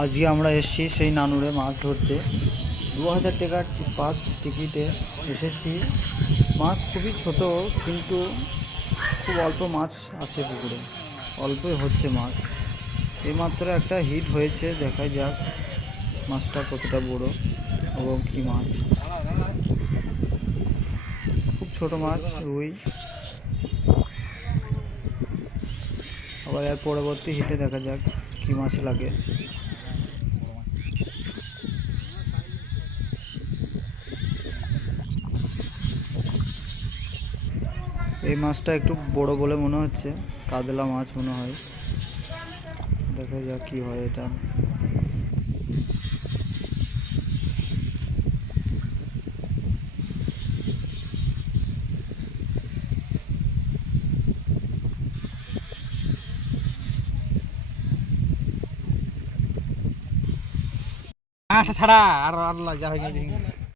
আজকে আমরা এসেছি সেই নানুরে মাছ ধরতে। 2000 টাকার পাস টিকিটে এসেছি। মাছ খুবই ছোট, কিন্তু খুব অল্প মাছ আছে পুকুরে, অল্পই হচ্ছে মাছ। এইমাত্র একটা হিট হয়েছে, দেখা যাক মাছটা কতটা বড় এবং কি মাছ। খুব ছোট মাছ, রুই। আবার এর পরবর্তী হিটে দেখা যাক কি মাছ লাগে। এই মাছটা একটু বড় বলে মনে হচ্ছে, কাতলা মাছ মনে হয়। দেখা যাক কি হয় এটা। ছাড়া আর আর যা হয়ে গেছে।